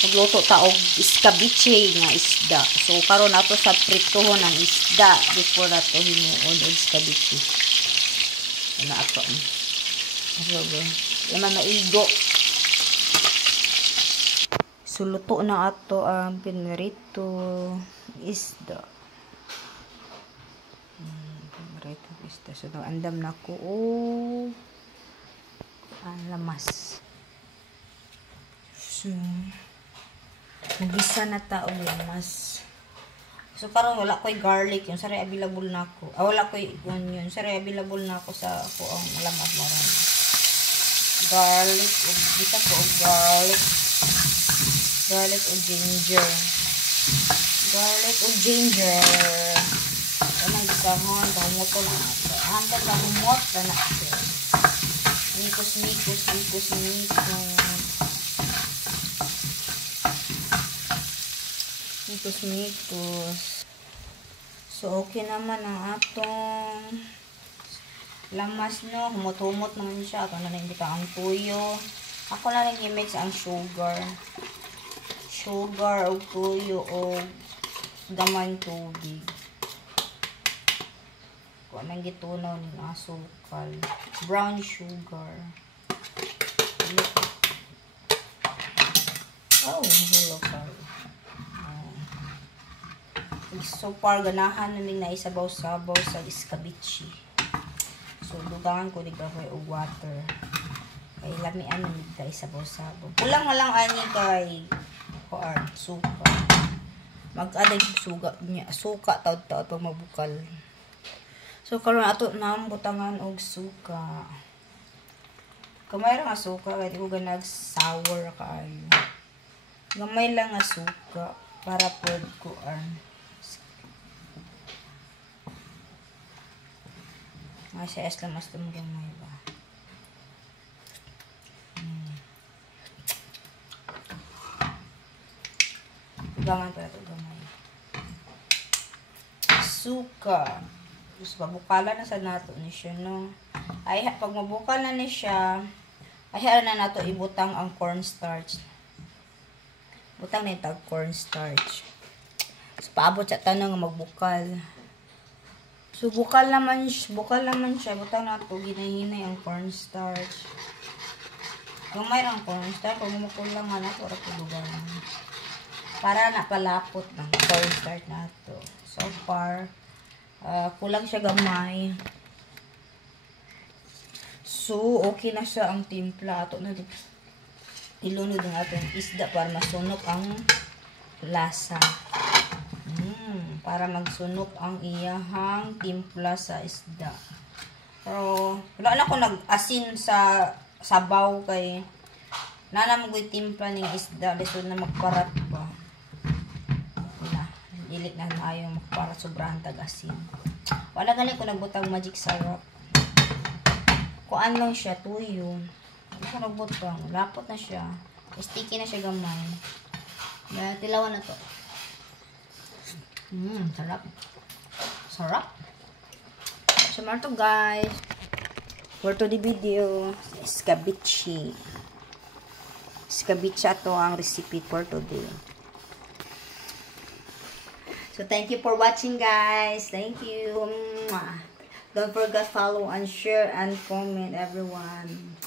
Magluto ta og escabeche nga isda. So karon ato sa pritohon ng isda before nato himuon og escabeche. Ana ato. Yaman maigo. So luto na ato ang pinirito isda. Pinirito isda. So andam na ko lamas. So nagisa na ta og lamas. So karon wala koy garlic, yung sari available na ko. Wala koy onion, sari available na ko sa ko ang lamas maron. Garlic, gisa ko og garlic. Garlic o ginger. Garlic o ginger. Anong gisahon, kahumot na. Hantad na humot na siya. Nikos. So, okay naman ang atong lamas, no? Humot-humot naman siya. Ito na lang kita ang tuyo. Ako na lang i-mix ang sugar. Sugar o tuyo o gamay tubig. Kung anong gitunaw ng asukal. Brown sugar. Oh, hello ka. So far, ganahan namin na isabaw-sabaw sa escabeche. So, dugangan ko digaway o water. Kay lamian namin na isabaw-sabaw. Kulang lang ani kay suka. Mag-aday suka taud-taud pag mabukal. So, karon ato na butangan og suka. Kamay ra nga suka kay di ko ganag sour kaayo. Gamay lang nga suka para pod kuan. Masya mas gamay ba. Tugangan pala ito gamay. Suka. Tapos mabukalan na sa nato ni siya, no? Ay, pag mabukal na ni siya, ay na nato ibutang ang cornstarch. Butang na yung cornstarch. So, paabot sa tanong magbukal. So, bukal naman siya. Butang na ito, ginahinay ang cornstarch. Kung mayroong cornstarch, kung makulang nga na ito, para napalapot ng cornstarch na ito. So far, kulang siya gamay. So, okay na siya ang timpla. Ito na ilunod ng ating isda para masunok ang lasa. Para magsunok ang iyahang timpla sa isda. Pero, wala na ako nag-asin sa sabaw kay nanamagoy timpla ng isda. Lisod na magparat pa. Wala. Ilit na ayaw magparat. Sobrang tag-asin. Wala galing ko nagbutang magic syrup. Kuan lang siya, tuyo. Wala ko nagbutang. Lapot na siya. Sticky na siya gamay. Tilawan na to. Sarap. Sarap. So, to guys. For to the video, escabeche. Escabeche ito ang recipe for today. So, thank you for watching, guys. Thank you. Don't forget follow and share and comment, everyone.